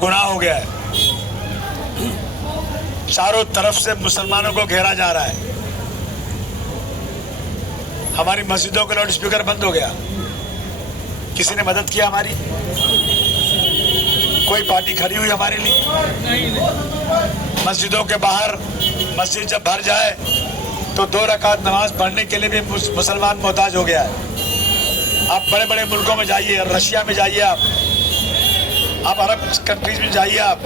गुनाह हो गया है। चारों तरफ से मुसलमानों को घेरा जा रहा है। हमारी मस्जिदों के लाउड स्पीकर बंद हो गया। किसी ने मदद किया हमारी? कोई पार्टी खड़ी हुई हमारे लिए? मस्जिदों के बाहर मस्जिद जब भर जाए तो 2 रकात नमाज पढ़ने के लिए भी मुसलमान मोहताज हो गया है। आप बड़े बड़े मुल्कों में जाइए, रशिया में जाइए, आप अरब कंट्रीज में जाइए, आप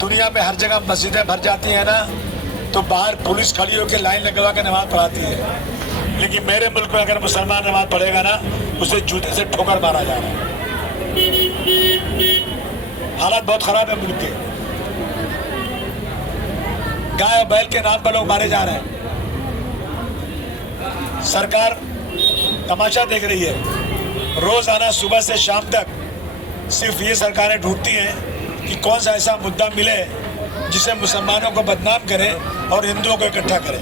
दुनिया में हर जगह मस्जिदें भर जाती हैं ना, तो बाहर पुलिस खड़ी होकर लाइन लगवा के नमाज पढ़ाती है। लेकिन मेरे मुल्क में अगर मुसलमान नमाज पढ़ेगा ना, उसे जूते से ठोकर मारा जा रहा है। हालात बहुत खराब है मुल्क के। गाय और बैल के नाम पर लोग मारे जा रहे हैं। सरकार तमाशा देख रही है। रोजाना सुबह से शाम तक सिर्फ ये सरकारें ढूंढती हैं कि कौन सा ऐसा मुद्दा मिले जिसे मुसलमानों को बदनाम करे और हिंदुओं को इकट्ठा करे।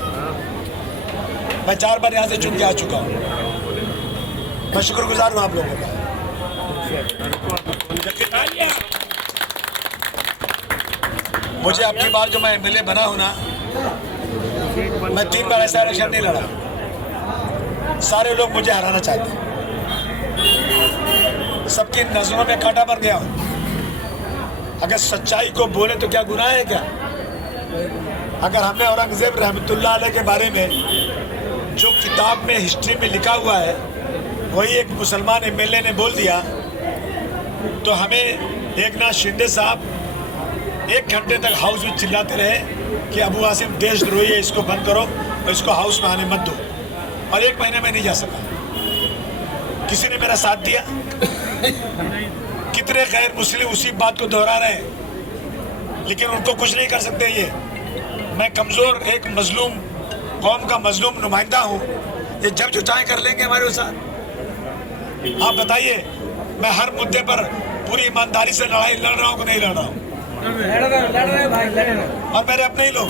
मैं 4 बार यहाँ से चुन के आ चुका हूँ। मैं शुक्रगुजार हूँ आप लोगों का। मुझे अपनी बार जो मैं MLA बना हूँ ना, मैं 3 बार ऐसा इलेक्शन नहीं लड़ा। सारे लोग मुझे हराना चाहते हैं। सबकी नजरों में कांटा भर गया हूँ। अगर सच्चाई को बोले तो क्या गुनाह है क्या? अगर हमने औरंगजेब रहमतुल्लाह अलैह के बारे में जो किताब में हिस्ट्री में लिखा हुआ है वही एक मुसलमान MLA ने बोल दिया, तो हमें एकनाथ शिंदे साहब 1 घंटे तक हाउस में चिल्लाते रहे कि अबू आसिम देशद्रोही है, इसको बंद करो और इसको हाउस में आने मत दो। और 1 महीने में नहीं जा सका। किसी ने मेरा साथ दिया? कितने गैर मुस्लिम उसी बात को दोहरा रहे हैं, लेकिन उनको कुछ नहीं कर सकते। ये मैं कमजोर एक मजलूम कौम का मजलूम नुमाइंदा हूँ। ये जब जो चाहे कर लेंगे हमारे साथ। आप बताइए, मैं हर मुद्दे पर पूरी ईमानदारी से लड़ाई लड़ रहा हूँ कि नहीं लड़ रहा हूँ? और मेरे अपने ही लोग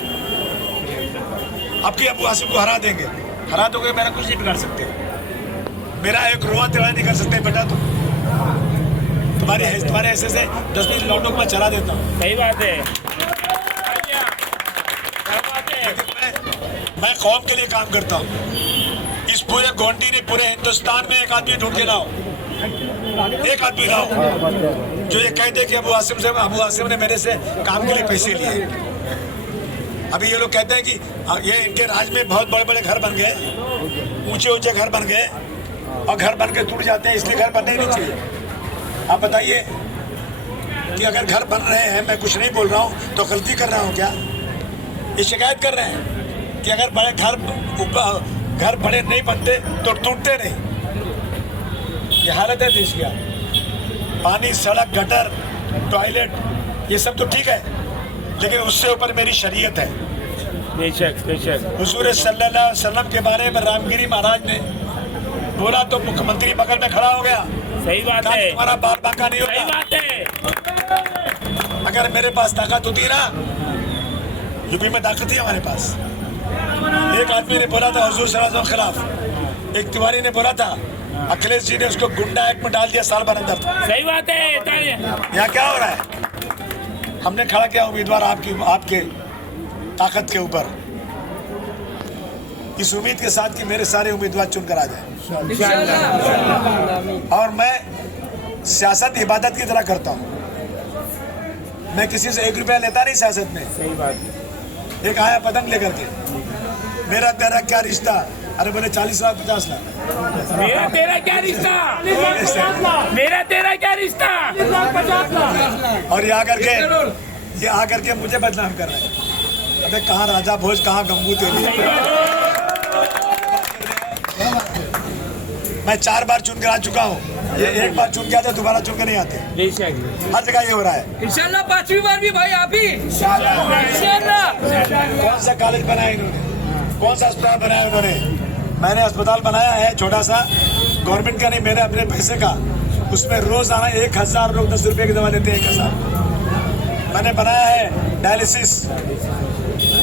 आपकी अबू आसिम को हरा देंगे। हरा दोगे, मेरा कुछ नहीं बिगाड़ सकते। मेरा एक रोआ टेढ़ा नहीं कर सकते। बेटा तुम्हारे ऐसे से 10-20 लौटों को मैं चला देता हूँ। सही बात है। मैं कौम के लिए काम करता हूँ। इस पूरे गोंडी ने पूरे हिंदुस्तान में एक आदमी ढूंढ के लाओ, एक आदमी लाओ जो ये कह दे कि अबू आसिम ने मेरे से काम के लिए पैसे लिए। अभी ये लोग कहते हैं कि ये इनके राज में बहुत बड़े बड़े घर बन गए, ऊंचे ऊंचे घर बन गए, और घर बन के टूट जाते हैं, इसलिए घर बनने ही नहीं चाहिए। आप बताइए कि अगर घर बन रहे हैं, मैं कुछ नहीं बोल रहा हूँ, तो गलती कर रहा हूँ क्या? ये शिकायत कर रहे हैं कि अगर बड़े घर बड़े नहीं बनते तो टूटते नहीं। ये हालत है देश की। पानी, सड़क, गटर, टॉयलेट, ये सब तो ठीक है, लेकिन उससे ऊपर मेरी शरीयत है। हुजूर सल्लल्लाहु अलैहि वसल्लम के बारे में रामगिरी महाराज ने बोला तो मुख्यमंत्री बगल में खड़ा हो गया। सही बात है। तुम्हारा बाल बांका नहीं होगा। सही बात है। अगर मेरे पास ताकत होती ना, यूपी में ताकत थी हमारे पास। एक आदमी ने बोला था हुजूर सल्लल्लाहु अलैहि वसल्लम के खिलाफ, एक तिवारी ने बोला था, अखिलेश जी ने उसको गुंडा एक्ट में डाल दिया, साल भर अंदर। सही बात है। यहाँ क्या हो रहा है? हमने खड़ा किया उम्मीदवार आपके ताकत के ऊपर, इस उम्मीद के साथ कि मेरे सारे उम्मीदवार चुनकर आ जाए। और मैं सियासत इबादत की तरह करता हूँ। मैं किसी से 1 रुपया लेता नहीं सियासत में। सही बात। एक आया पतंग लेकर के, मेरा तेरा क्या रिश्ता, अरे बोले 40 लाख 50 लाख। मेरा तेरा क्या रिश्ता, मेरा तेरा क्या रिश्ता। और ये आकर के मुझे बदनाम कर रहे हैं। अबे कहाँ राजा भोज, कहाँ गंगू तेली। मैं 4 बार चुन कर आ चुका हूँ, ये एक बार चुन के आते, दोबारा चुन के नहीं आते। हर जगह ये हो रहा है। इंशाल्लाह 5वीं बार भी भाई आप ही इंशाल्लाह। कौन सा कॉलेज बनाया इन्होंने, कौन सा अस्पताल बनाया उन्होंने? मैंने अस्पताल बनाया है छोटा सा, गवर्नमेंट का नहीं, मेरे अपने पैसे का। उसमें रोजाना 1000 लोग 10 रुपए की दवा लेते हैं, 1000। मैंने बनाया है डायलिसिस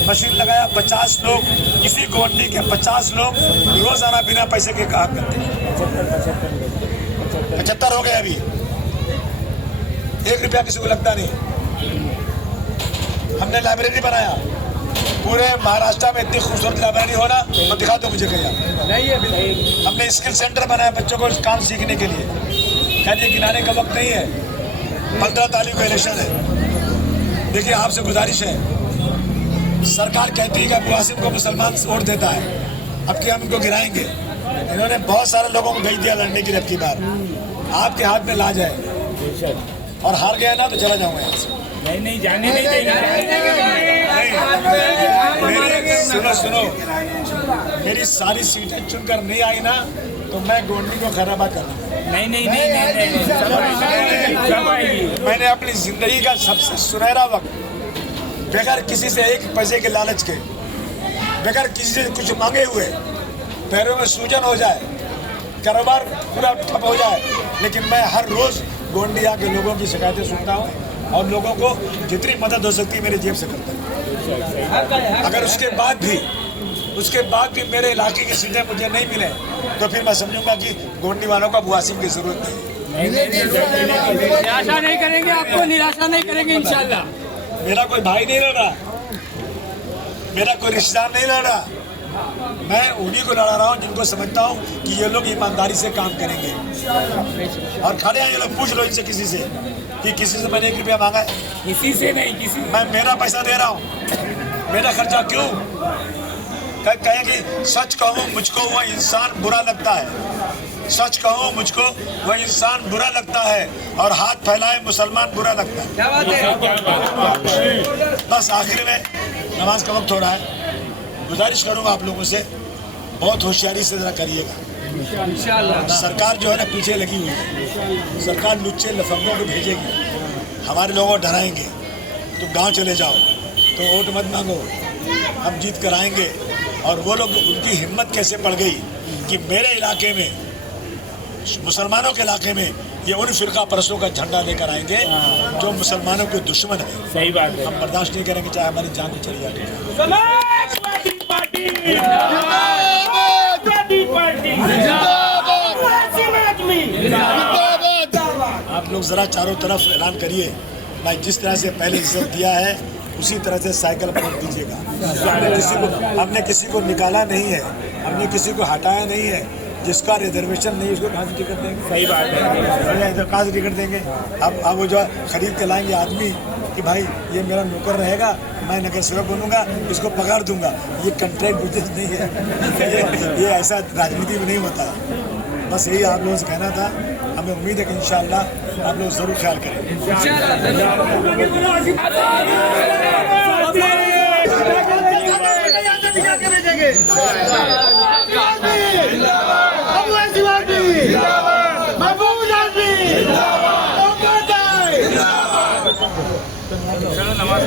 मशीन, लगाया 50 लोग, किसी गोंडी के 50 लोग रोजाना बिना पैसे के काम करते हैं। 75 हो गए अभी, 1 रुपया किसी को लगता नहीं। हमने लाइब्रेरी बनाया, पूरे महाराष्ट्र में इतनी खूबसूरत लाइब्रेरी हो ना, तो दिखा दो मुझे कहीं। हमने स्किल सेंटर बनाया बच्चों को काम सीखने के लिए। कहते गिनाने का वक्त नहीं है, 15 तारीख को इलेक्शन है। देखिए आपसे गुजारिश है, सरकार कहती है कि अबू आसिम को मुसलमान वोट देता है, अब क्या हम इनको गिराएंगे? इन्होंने बहुत सारे लोगों को भेज दिया लड़ने की, रब की बार आपके हाथ में ला जाए और हार गया ना तो चला जाऊंगा यहाँ से। नहीं जाने नहीं देंगे। सुनो, मेरी सारी सीटें चुनकर नहीं आई ना तो मैं गोंडी को खराबा कर दूंगा। नहीं सब आएगी। मैंने अपनी जिंदगी का सबसे सुनहरा वक्त बगैर किसी से 1 पैसे के लालच के, बगैर किसी से कुछ मांगे हुए, पैरों में सूजन हो जाए, कारोबार पूरा ठप हो जाए, लेकिन मैं हर रोज गोंडिया के लोगों की शिकायतें सुनता हूँ और लोगों को जितनी मदद हो सकती है मेरी जेब से करता हूँ। अगर उसके बाद भी मेरे इलाके की सीटें मुझे नहीं मिले तो फिर मैं समझूंगा कि गोंडी वालों को अबू आसिम की जरूरत नहीं। निराशा नहीं करेंगे, आपको निराशा नहीं करेंगे इंशाल्लाह। मेरा कोई भाई नहीं लड़ रहा, मेरा कोई रिश्तेदार नहीं लड़ रहा, मैं उन्हीं को लड़ा रहा हूँ जिनको समझता हूँ कि ये लोग ईमानदारी से काम करेंगे। और खड़े हैं ये लोग, पूछ लो इनसे किसी से कि किसी से मैंने 1 रुपया मांगा है? किसी से नहीं, किसी मैं मेरा पैसा दे रहा हूँ, मेरा खर्चा क्यों? कहें कि सच कहूँ मुझको वह इंसान बुरा लगता है, सच कहूँ मुझको वह इंसान बुरा लगता है, और हाथ फैलाए मुसलमान बुरा लगता है। क्या बात है? बस आखिर में नमाज का वक्त हो रहा है, गुजारिश करूँगा आप लोगों से, बहुत होशियारी से जरा करिएगा। इंशाल्लाह सरकार जो है ना पीछे लगी हुई है, सरकार लुच्चे लफंगों को भेजेगी, हमारे लोगों को डराएंगे। तुम गांव चले जाओ तो वोट मत मांगो, हम जीत कर आएंगे। और वो लोग, उनकी हिम्मत कैसे पड़ गई कि मेरे इलाके में, मुसलमानों के इलाके में ये उन फिरका परस्तों का झंडा लेकर आएंगे जो मुसलमानों के दुश्मन है। सही बात है। हम बर्दाश्त नहीं करेंगे, चाहे हमारी जान भी चली जाए। समाजवादी पार्टी आप लोग जरा चारों तरफ ऐलान करिए, मैं जिस तरह से पहले इज्जत दिया है उसी तरह से साइकिल पलट दीजिएगा। हमने किसी को निकाला नहीं है, हमने किसी को हटाया नहीं है। जिसका रिजर्वेशन नहीं उसको कहाँ से टिकट देंगे? सही बात है। इधर कहाँ से टिकट देंगे? अब वो जो खरीद के लाएंगे आदमी कि भाई ये मेरा नौकर रहेगा, मैं नगर सेवक बनूंगा, इसको पगार दूंगा, ये कॉन्ट्रैक्ट बिजनेस नहीं है, ये ऐसा राजनीति में नहीं होता। बस यही आप लोगों से कहना था। हमें उम्मीद है कि इंशाअल्लाह आप लोग जरूर ख्याल करेंगे। नमाज